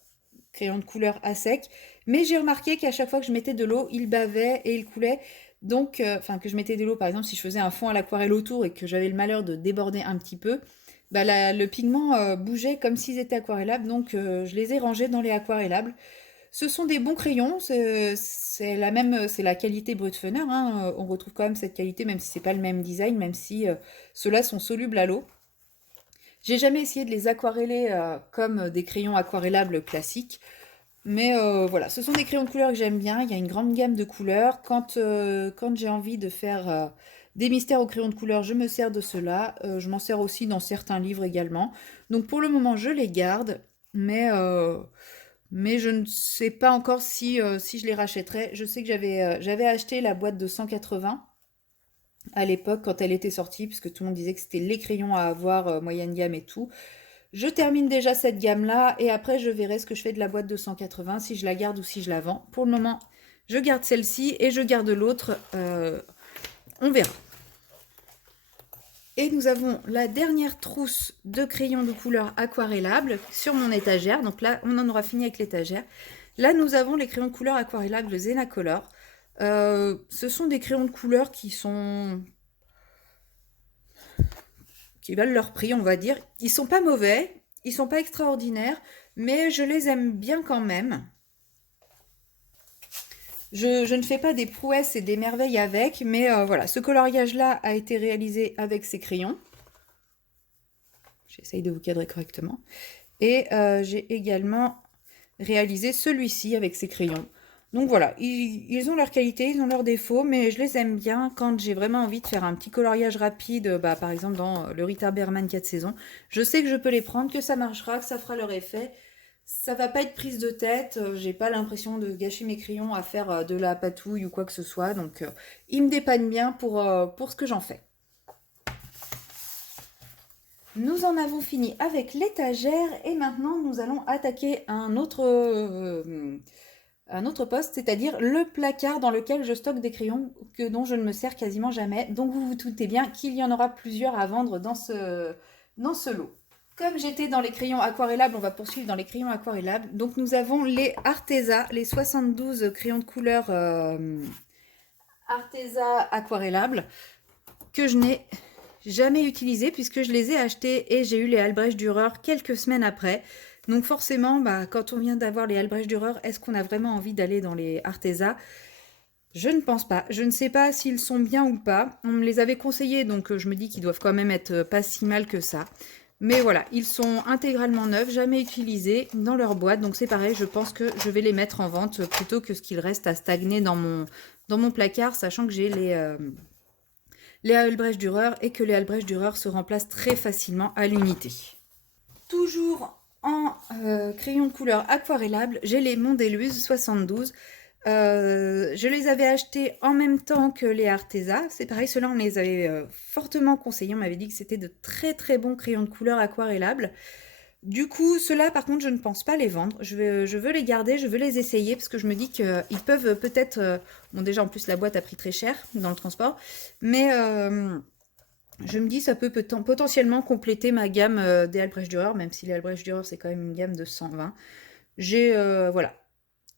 crayons de couleur à sec. Mais j'ai remarqué qu'à chaque fois que je mettais de l'eau, ils bavaient et ils coulaient. Donc, que je mettais de l'eau, par exemple, si je faisais un fond à l'aquarelle autour et que j'avais le malheur de déborder un petit peu, le pigment bougeait comme s'ils étaient aquarellables, donc je les ai rangés dans les aquarellables. Ce sont des bons crayons, c'est la qualité Brutfener, hein, on retrouve quand même cette qualité, même si c'est pas le même design, même si ceux-là sont solubles à l'eau. J'ai jamais essayé de les aquareller comme des crayons aquarellables classiques, mais voilà, ce sont des crayons de couleur que j'aime bien, il y a une grande gamme de couleurs. Quand j'ai envie de faire des mystères aux crayons de couleur, je me sers de ceux-là. Je m'en sers aussi dans certains livres également. Donc pour le moment, je les garde, mais je ne sais pas encore si je les rachèterai. Je sais que j'avais acheté la boîte de 180 à l'époque quand elle était sortie, puisque tout le monde disait que c'était les crayons à avoir, moyenne gamme et tout. Je termine déjà cette gamme-là et après je verrai ce que je fais de la boîte de 180, si je la garde ou si je la vends. Pour le moment, je garde celle-ci et je garde l'autre. On verra. Et nous avons la dernière trousse de crayons de couleur aquarellables sur mon étagère. Donc là, on en aura fini avec l'étagère. Là, nous avons les crayons de couleur aquarellables Zenacolor. Ce sont des crayons de couleur qui sont qui valent leur prix, on va dire. Ils sont pas mauvais, ils sont pas extraordinaires, mais je les aime bien quand même. Je ne fais pas des prouesses et des merveilles avec, mais voilà, ce coloriage-là a été réalisé avec ces crayons. J'essaye de vous cadrer correctement. Et j'ai également réalisé celui-ci avec ces crayons. Donc voilà, ils ont leur qualité, ils ont leurs défauts, mais je les aime bien quand j'ai vraiment envie de faire un petit coloriage rapide, par exemple dans le Rita Berman 4 saisons. Je sais que je peux les prendre, que ça marchera, que ça fera leur effet. Ça va pas être prise de tête, j'ai pas l'impression de gâcher mes crayons à faire de la patouille ou quoi que ce soit, donc ils me dépannent bien pour ce que j'en fais. Nous en avons fini avec l'étagère et maintenant nous allons attaquer un autre poste, c'est-à-dire le placard dans lequel je stocke des crayons dont je ne me sers quasiment jamais. Donc vous vous doutez bien qu'il y en aura plusieurs à vendre dans ce lot. Comme j'étais dans les crayons aquarellables, on va poursuivre dans les crayons aquarellables. Donc nous avons les Arteza, les 72 crayons de couleur Arteza aquarellables que je n'ai jamais utilisés puisque je les ai achetés et j'ai eu les Albrecht Dürer quelques semaines après. Donc forcément, quand on vient d'avoir les Albrecht Dürer, est-ce qu'on a vraiment envie d'aller dans les Arteza? Je ne pense pas. Je ne sais pas s'ils sont bien ou pas. On me les avait conseillés, donc je me dis qu'ils doivent quand même être pas si mal que ça. Mais voilà, ils sont intégralement neufs, jamais utilisés dans leur boîte. Donc c'est pareil, je pense que je vais les mettre en vente plutôt que ce qu'il reste à stagner dans mon placard, sachant que j'ai les Albrecht Dürer et que les Albrecht Dürer se remplacent très facilement à l'unité. Toujours en crayon de couleur aquarellable, j'ai les Mondeluz 72. Je les avais achetés en même temps que les Arteza. C'est pareil, ceux-là, on les avait fortement conseillés. On m'avait dit que c'était de très très bons crayons de couleur aquarellables. Du coup, ceux-là, par contre, je ne pense pas les vendre. Je veux les garder, je veux les essayer parce que je me dis qu'ils peuvent peut-être... bon, déjà, en plus, la boîte a pris très cher dans le transport. Mais je me dis ça peut potentiellement compléter ma gamme des Albrecht Dürer, même si les Albrecht Dürer, c'est quand même une gamme de 120. Voilà.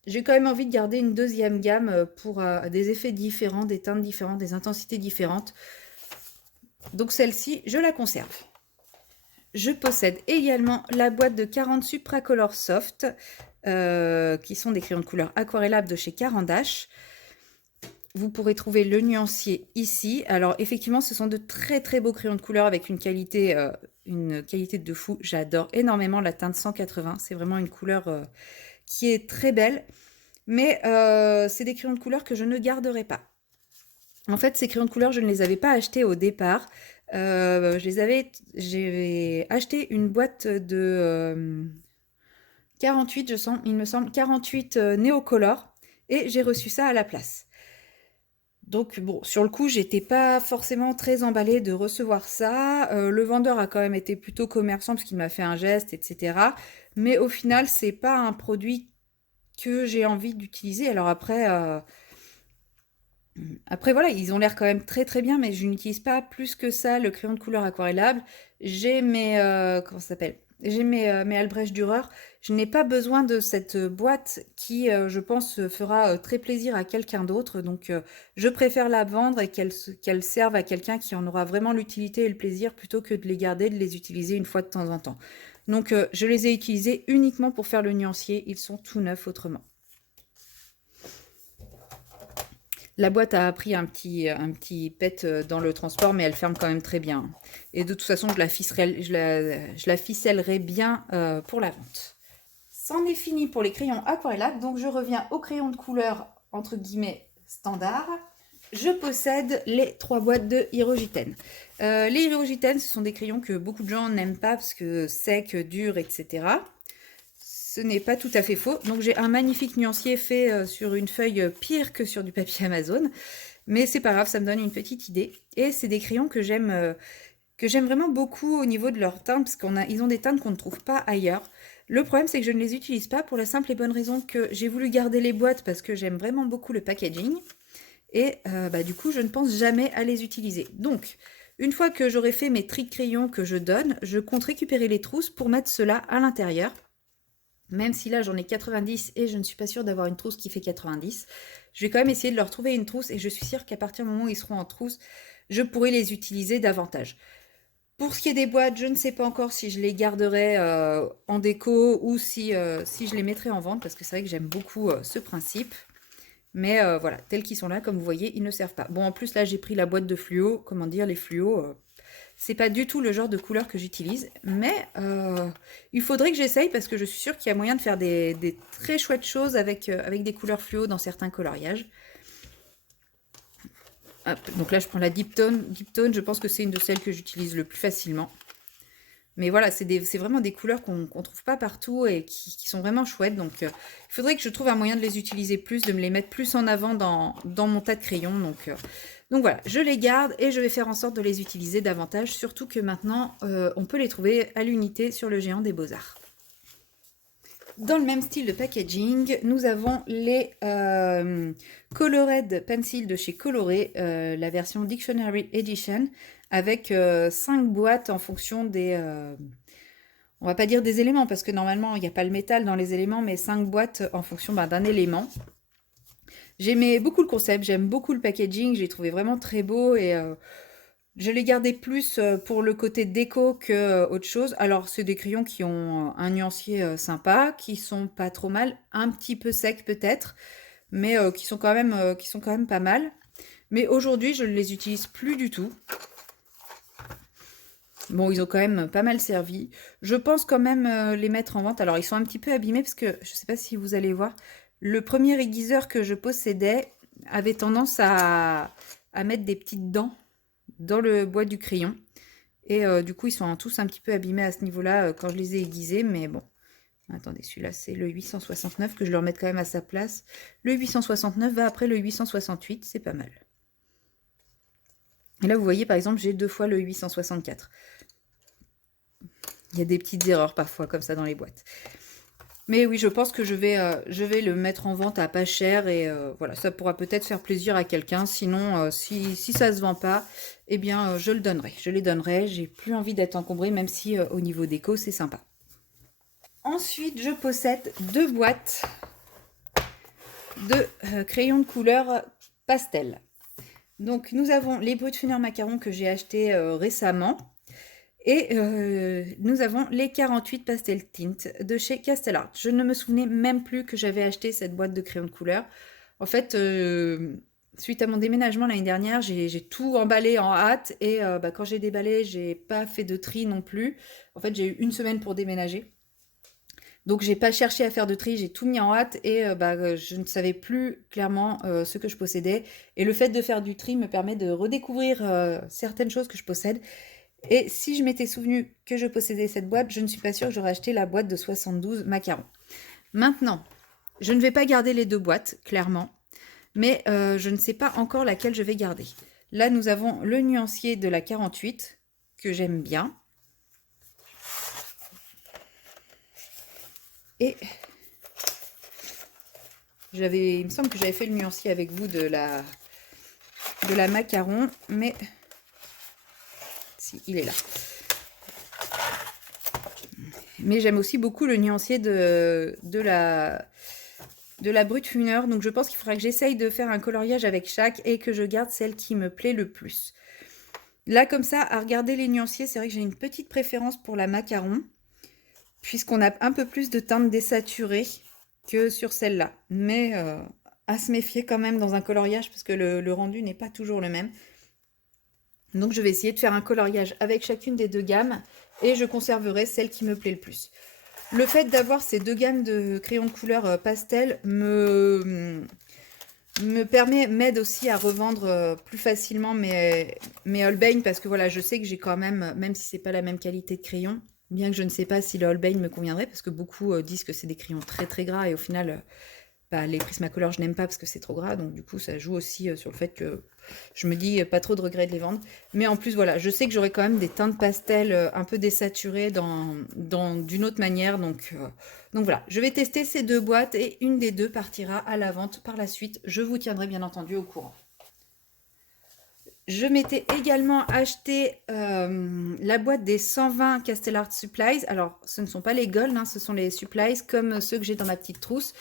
J'ai quand même envie de garder une deuxième gamme pour des effets différents, des teintes différentes, des intensités différentes. Donc celle-ci, je la conserve. Je possède également la boîte de 40 Supracolor Soft, qui sont des crayons de couleur aquarellables de chez Caran d'Ache. Vous pourrez trouver le nuancier ici. Alors effectivement, ce sont de très très beaux crayons de couleur avec une qualité de fou. J'adore énormément la teinte 180. C'est vraiment une couleur qui est très belle. Mais c'est des crayons de couleur que je ne garderai pas. En fait, ces crayons de couleur, je ne les avais pas achetés au départ. J'ai acheté une boîte de 48, il me semble, 48 Néocolor. Et j'ai reçu ça à la place. Donc bon, sur le coup, j'étais pas forcément très emballée de recevoir ça. Le vendeur a quand même été plutôt commerçant parce qu'il m'a fait un geste, etc. Mais au final, c'est pas un produit que j'ai envie d'utiliser. Alors après voilà, ils ont l'air quand même très très bien, mais je n'utilise pas plus que ça le crayon de couleur aquarellable. J'ai comment ça s'appelle? J'ai mes Albrecht Dürer. Je n'ai pas besoin de cette boîte qui, je pense, fera très plaisir à quelqu'un d'autre. Donc, je préfère la vendre et qu'elle serve à quelqu'un qui en aura vraiment l'utilité et le plaisir plutôt que de les garder, de les utiliser une fois de temps en temps. Donc, je les ai utilisés uniquement pour faire le nuancier. Ils sont tout neufs autrement. La boîte a pris un petit pet dans le transport, mais elle ferme quand même très bien. Et de toute façon, je la ficellerai bien pour la vente. C'en est fini pour les crayons aquarellables, donc je reviens aux crayons de couleur, entre guillemets, standard. Je possède les 3 boîtes de Hirogiten. Les Hirogiten, ce sont des crayons que beaucoup de gens n'aiment pas parce que secs, durs, etc. Ce n'est pas tout à fait faux. Donc j'ai un magnifique nuancier fait sur une feuille pire que sur du papier Amazon. Mais c'est pas grave, ça me donne une petite idée. Et c'est des crayons que j'aime vraiment beaucoup au niveau de leur teinte, parce qu'ils ont des teintes qu'on ne trouve pas ailleurs. Le problème, c'est que je ne les utilise pas pour la simple et bonne raison que j'ai voulu garder les boîtes parce que j'aime vraiment beaucoup le packaging. Et du coup, je ne pense jamais à les utiliser. Donc, une fois que j'aurai fait mes tris de crayons que je donne, je compte récupérer les trousses pour mettre cela à l'intérieur. Même si là, j'en ai 90 et je ne suis pas sûre d'avoir une trousse qui fait 90. Je vais quand même essayer de leur trouver une trousse et je suis sûre qu'à partir du moment où ils seront en trousse, je pourrai les utiliser davantage. Pour ce qui est des boîtes, je ne sais pas encore si je les garderai en déco ou si je les mettrai en vente, parce que c'est vrai que j'aime beaucoup ce principe. Mais voilà, tels qu'ils sont là, comme vous voyez, ils ne servent pas. Bon, en plus, là, j'ai pris la boîte de fluo. Comment dire, les fluos, c'est pas du tout le genre de couleur que j'utilise. Mais il faudrait que j'essaye, parce que je suis sûre qu'il y a moyen de faire des très chouettes choses avec des couleurs fluo dans certains coloriages. Hop, donc là, je prends la Deep Tone. Deep Tone, je pense que c'est une de celles que j'utilise le plus facilement. Mais voilà, c'est vraiment des couleurs qu'on trouve pas partout et qui sont vraiment chouettes. Donc, il faudrait que je trouve un moyen de les utiliser plus, de me les mettre plus en avant dans mon tas de crayons. Donc voilà, je les garde et je vais faire en sorte de les utiliser davantage. Surtout que maintenant, on peut les trouver à l'unité sur le géant des Beaux-Arts. Dans le même style de packaging, nous avons les Colored Pencil de chez Coloré, la version Dictionary Edition, avec 5 boîtes en fonction des... on va pas dire des éléments, parce que normalement, il n'y a pas le métal dans les éléments, mais 5 boîtes en fonction d'un élément. J'aimais beaucoup le concept, j'aime beaucoup le packaging, j'ai trouvé vraiment très beau et... je l'ai gardé plus pour le côté déco que autre chose. Alors, c'est des crayons qui ont un nuancier sympa, qui sont pas trop mal, un petit peu secs peut-être, mais qui sont quand même pas mal. Mais aujourd'hui, je ne les utilise plus du tout. Bon, ils ont quand même pas mal servi. Je pense quand même les mettre en vente. Alors, ils sont un petit peu abîmés parce que, je ne sais pas si vous allez voir, le premier aiguiseur que je possédais avait tendance à mettre des petites dents dans le bois du crayon. Et du coup, ils sont tous un petit peu abîmés à ce niveau-là quand je les ai aiguisés. Mais bon, attendez, celui-là, c'est le 869, que je le remette quand même à sa place. Le 869 va après le 868, c'est pas mal. Et là, vous voyez, par exemple, j'ai 2 fois le 864. Il y a des petites erreurs parfois comme ça dans les boîtes. Mais oui, je pense que je vais le mettre en vente à pas cher et voilà, ça pourra peut-être faire plaisir à quelqu'un. Sinon, si ça se vend pas, eh bien, je le donnerai. Je les donnerai. J'ai plus envie d'être encombrée, même si au niveau déco, c'est sympa. Ensuite, je possède 2 boîtes de crayons de couleur pastel. Donc, nous avons les Brutfuner Macaron que j'ai acheté récemment. Et nous avons les 48 Pastel Tint de chez Castel Art. Je ne me souvenais même plus que j'avais acheté cette boîte de crayons de couleur. En fait, suite à mon déménagement l'année dernière, j'ai tout emballé en hâte. Et quand j'ai déballé, j'ai pas fait de tri non plus. En fait, j'ai eu une semaine pour déménager. Donc, j'ai pas cherché à faire de tri, j'ai tout mis en hâte et je ne savais plus clairement ce que je possédais. Et le fait de faire du tri me permet de redécouvrir certaines choses que je possède. Et si je m'étais souvenu que je possédais cette boîte, je ne suis pas sûre que j'aurais acheté la boîte de 72 macarons. Maintenant, je ne vais pas garder les 2 boîtes, clairement, mais je ne sais pas encore laquelle je vais garder. Là, nous avons le nuancier de la 48, que j'aime bien. Et il me semble que j'avais fait le nuancier avec vous de la macaron, mais si, il est là. Mais j'aime aussi beaucoup le nuancier de la Brutfuner. Donc je pense qu'il faudra que j'essaye de faire un coloriage avec chaque et que je garde celle qui me plaît le plus. Là, comme ça, à regarder les nuanciers, c'est vrai que j'ai une petite préférence pour la macaron, puisqu'on a un peu plus de teintes désaturées que sur celle-là. Mais à se méfier quand même dans un coloriage, parce que le rendu n'est pas toujours le même. Donc je vais essayer de faire un coloriage avec chacune des 2 gammes et je conserverai celle qui me plaît le plus. Le fait d'avoir ces 2 gammes de crayons de couleur pastel m'aide aussi à revendre plus facilement mes Holbein, parce que voilà, je sais que j'ai quand même si c'est pas la même qualité de crayon, bien que je ne sais pas si le Holbein me conviendrait, parce que beaucoup disent que c'est des crayons très très gras et au final... les Prismacolor, je n'aime pas parce que c'est trop gras, donc du coup, ça joue aussi sur le fait que je me dis pas trop de regret de les vendre. Mais en plus, voilà, je sais que j'aurai quand même des teintes pastel un peu désaturées d'une autre manière. Donc voilà, je vais tester ces 2 boîtes et une des 2 partira à la vente par la suite. Je vous tiendrai bien entendu au courant. Je m'étais également acheté la boîte des 120 Castel Art Supplies. Alors, ce ne sont pas les Gold, hein, ce sont les Supplies comme ceux que j'ai dans ma petite trousse.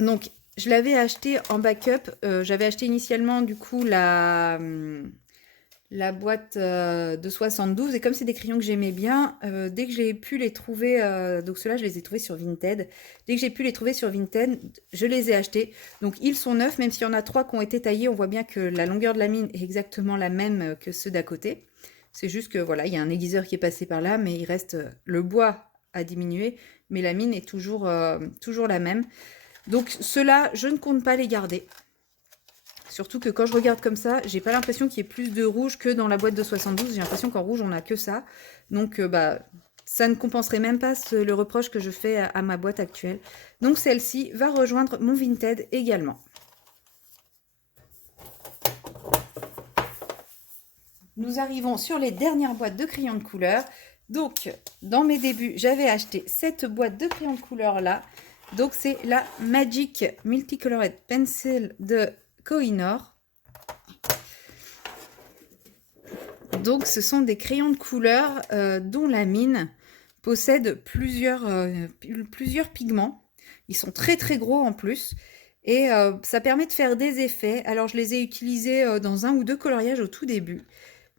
Donc, je l'avais acheté en backup. J'avais acheté initialement, du coup, la la boîte de 72. Et comme c'est des crayons que j'aimais bien, dès que j'ai pu les trouver, donc ceux-là, je les ai trouvés sur Vinted. Dès que j'ai pu les trouver sur Vinted, je les ai achetés. Donc ils sont neufs, même s'il y en a 3 qui ont été taillés, on voit bien que la longueur de la mine est exactement la même que ceux d'à côté. C'est juste que voilà, il y a un aiguiseur qui est passé par là, mais il reste le bois a diminué, mais la mine est toujours, toujours la même. Donc ceux-là, je ne compte pas les garder. Surtout que quand je regarde comme ça, j'ai pas l'impression qu'il y ait plus de rouge que dans la boîte de 72. J'ai l'impression qu'en rouge, on n'a que ça. Donc, bah, ça ne compenserait même pas le reproche que je fais à ma boîte actuelle. Donc, celle-ci va rejoindre mon Vinted également. Nous arrivons sur les dernières boîtes de crayons de couleur. Donc, dans mes débuts, j'avais acheté cette boîte de crayons de couleur là. Donc, c'est la Magic Multicolored Pencil de Kohinoor. Donc, ce sont des crayons de couleur dont la mine possède plusieurs pigments. Ils sont très très gros en plus. Et ça permet de faire des effets. Alors, je les ai utilisés dans 1 ou 2 coloriages au tout début.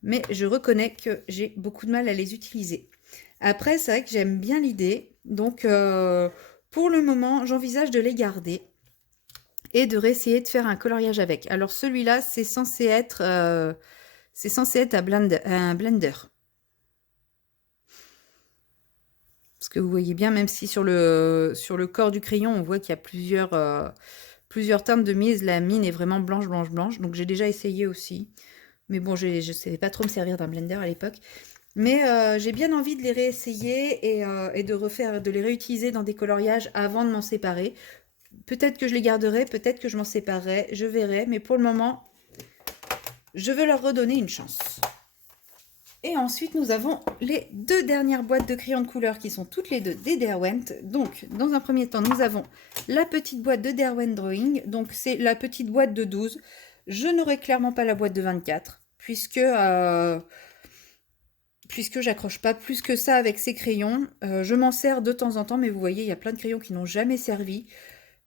Mais je reconnais que j'ai beaucoup de mal à les utiliser. Après, c'est vrai que j'aime bien l'idée. Donc, pour le moment, j'envisage de les garder et de réessayer de faire un coloriage avec. Alors, celui-là, c'est censé être un blender. Parce que vous voyez bien, même si sur le corps du crayon, on voit qu'il y a plusieurs teintes de mise, la mine est vraiment blanche, blanche, blanche. Donc, j'ai déjà essayé aussi. Mais bon, je ne savais pas trop me servir d'un blender à l'époque. Mais j'ai bien envie de les réessayer et de les réutiliser dans des coloriages avant de m'en séparer. Peut-être que je les garderai, peut-être que je m'en séparerai, je verrai. Mais pour le moment, je veux leur redonner une chance. Et ensuite, nous avons les 2 dernières boîtes de crayons de couleur qui sont toutes les deux des Derwent. Donc, dans un premier temps, nous avons la petite boîte de Derwent Drawing. Donc, c'est la petite boîte de 12. Je n'aurai clairement pas la boîte de 24, puisque j'accroche pas plus que ça avec ces crayons. Je m'en sers de temps en temps, mais vous voyez, il y a plein de crayons qui n'ont jamais servi.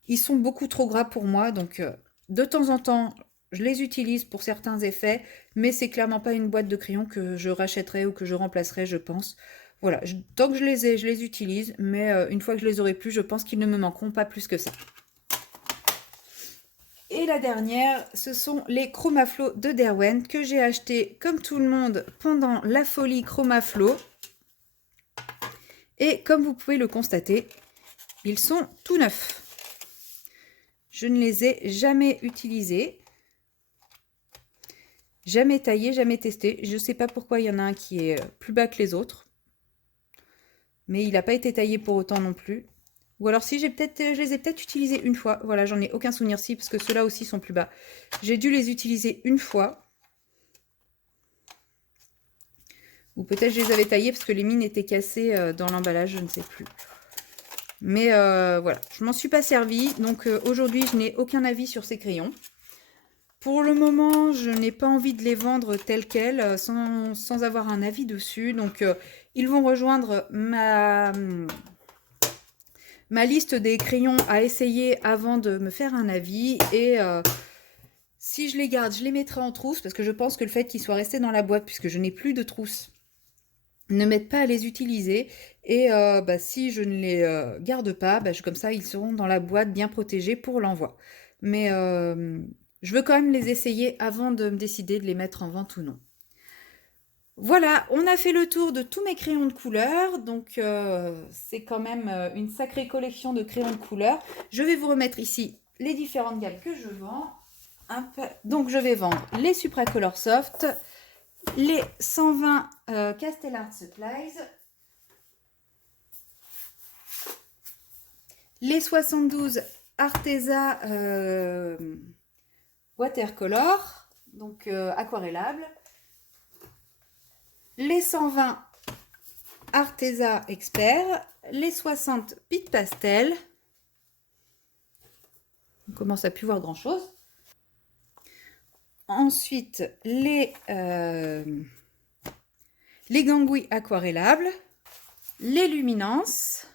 Ils sont beaucoup trop gras pour moi, donc de temps en temps, je les utilise pour certains effets, mais c'est clairement pas une boîte de crayons que je rachèterai ou que je remplacerai, je pense. Voilà, tant que je les ai, je les utilise, mais une fois que je les aurai plus, je pense qu'ils ne me manqueront pas plus que ça. Et la dernière, ce sont les Chromaflow de Derwent que j'ai acheté comme tout le monde pendant la folie Chromaflow. Et comme vous pouvez le constater, ils sont tout neufs. Je ne les ai jamais utilisés, jamais taillés, jamais testés. Je ne sais pas pourquoi il y en a un qui est plus bas que les autres. Mais il n'a pas été taillé pour autant non plus. Ou alors si je les ai peut-être utilisés une fois. Voilà, j'en ai aucun souvenir si, parce que ceux-là aussi sont plus bas. J'ai dû les utiliser une fois. Ou peut-être je les avais taillés parce que les mines étaient cassées dans l'emballage, je ne sais plus. Mais voilà, je m'en suis pas servi. Donc aujourd'hui, je n'ai aucun avis sur ces crayons. Pour le moment, je n'ai pas envie de les vendre tels quels, sans avoir un avis dessus. Donc ils vont rejoindre ma liste des crayons à essayer avant de me faire un avis. Et si je les garde, je les mettrai en trousse parce que je pense que le fait qu'ils soient restés dans la boîte, puisque je n'ai plus de trousse, ne m'aide pas à les utiliser. Et bah, si je ne les garde pas, bah, comme ça, ils seront dans la boîte bien protégés pour l'envoi. Mais je veux quand même les essayer avant de me décider de les mettre en vente ou non. Voilà, on a fait le tour de tous mes crayons de couleur, donc c'est quand même une sacrée collection de crayons de couleur. Je vais vous remettre ici les différentes gammes que je vends. Donc je vais vendre les Supracolor Soft, les 120 Castell Art Supplies, les 72 Arteza Watercolor, donc aquarellables, les 120 Arteza Expert, les 60 Pit Pastel. On commence à plus voir grand chose. Ensuite, les gangouis aquarellables, les luminances,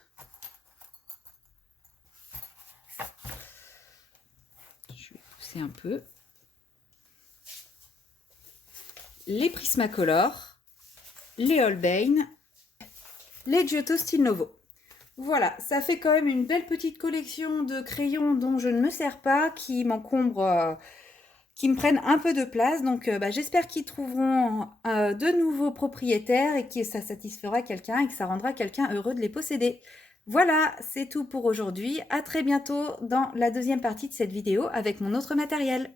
je vais pousser un peu, les Prismacolor, les Holbein, les Giotto Style Novo. Voilà, ça fait quand même une belle petite collection de crayons dont je ne me sers pas, qui m'encombrent, qui me prennent un peu de place. Donc j'espère qu'ils trouveront de nouveaux propriétaires et que ça satisfera quelqu'un et que ça rendra quelqu'un heureux de les posséder. Voilà, c'est tout pour aujourd'hui. À très bientôt dans la deuxième partie de cette vidéo avec mon autre matériel.